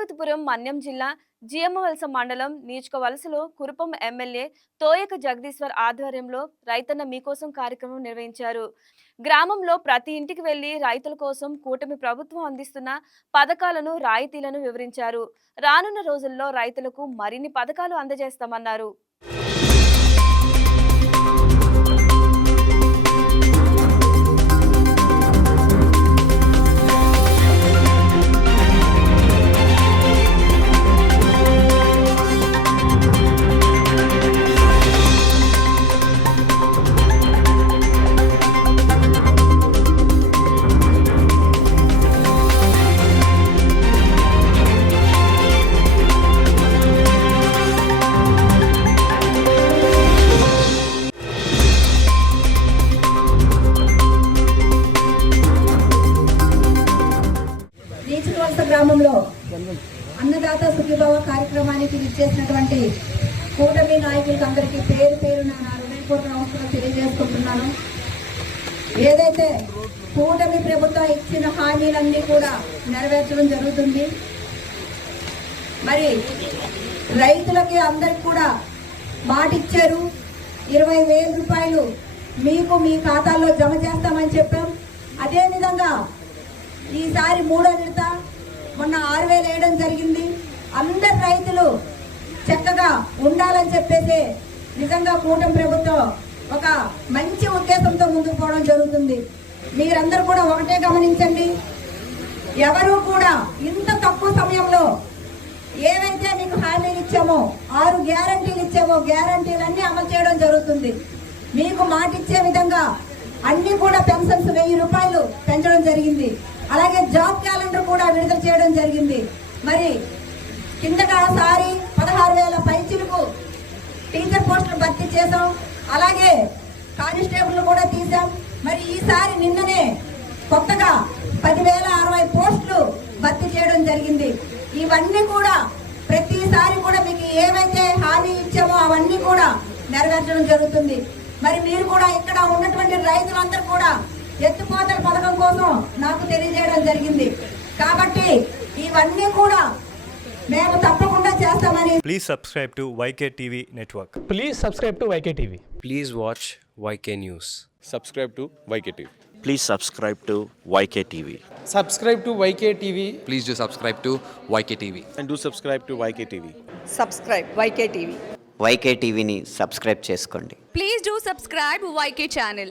పార్వతీపురం మన్యం జిల్లా జియమ్మవలస మండలం నీచుకవలసలో కురుపం ఎమ్మెల్యే తోయక జగదీశ్వర్ ఆధ్వర్యంలో రైతన్న మీకోసం కార్యక్రమం నిర్వహించారు. గ్రామంలో ప్రతి ఇంటికి వెళ్లి రైతుల కోసం కూటమి ప్రభుత్వం అందిస్తున్న పథకాలను, రాయితీలను వివరించారు. రానున్న రోజుల్లో రైతులకు మరిన్ని పథకాలు అందజేస్తామన్నారు. గ్రామంలో అన్నదాత సుఖీభావ కార్యక్రమానికి విచ్చేసినటువంటి కూటమి నాయకులకు అందరికీ పేరు పేరున నా హృదయపూర్వక నమస్కారం తెలియజేసుకుంటున్నాను. ఏదైతే కూటమి ప్రభుత్వం ఇచ్చిన హామీలన్నీ కూడా నెరవేర్చడం జరుగుతుంది. మరి రైతులకి అందరికి కూడా మాట ఇచ్చారు. 20,000 రూపాయలు మీకు మీ ఖాతాల్లో జమ చేస్తామని చెప్పాం. అదేవిధంగా ఈసారి 3వ విడత మొన్న 6,000 వేయడం జరిగింది. అందరు రైతులు చక్కగా ఉండాలని చెప్పేసి నిజంగా కూటమి ప్రభుత్వం ఒక మంచి ఉద్దేశంతో ముందుకు పోవడం జరుగుతుంది. మీరందరూ కూడా ఒకటే గమనించండి, ఎవరు కూడా ఇంత తక్కువ సమయంలో ఏవైతే మీకు హామీలు ఇచ్చామో 6 గ్యారంటీలు ఇచ్చామో గ్యారంటీలన్నీ అమలు చేయడం జరుగుతుంది. మీకు మాట ఇచ్చే విధంగా అన్ని కూడా పెన్షన్స్ 1,000 రూపాయలు పెంచడం జరిగింది. అలాగే జాబ్ క్యాలెండర్ కూడా విడుదల చేయడం జరిగింది. మరి కిందట సారి 16,000 పైచిలకు టీచర్ పోస్టులు భర్తీ చేశాం. అలాగే కానిస్టేబుల్ కూడా తీసాం. మరి ఈసారి నిన్ననే కొత్తగా 10,060 పోస్టులు భర్తీ చేయడం జరిగింది. ఇవన్నీ కూడా ప్రతిసారి కూడా మీకు ఏవైతే హామీ ఇచ్చామో అవన్నీ కూడా నెరవేర్చడం జరుగుతుంది. మరి మీరు కూడా ఇక్కడ ఉన్నటువంటి రైతులందరూ కూడా ఎత్తుపోతల పథకం కోసం నాకు తెలియజేయడం జరిగింది. కాబట్టి ఇవన్నీ కూడా మేము తప్పకుండా చేస్తామని. Please subscribe to YK TV network. Please subscribe to YK TV. Please watch YK News. Subscribe to YK TV. Please subscribe to YK TV. Subscribe to YK TV. Please do subscribe to YK TV. And do subscribe to YK TV. Subscribe YK TV. YK TVని subscribe చేసుకోండి. Please do subscribe YK channel.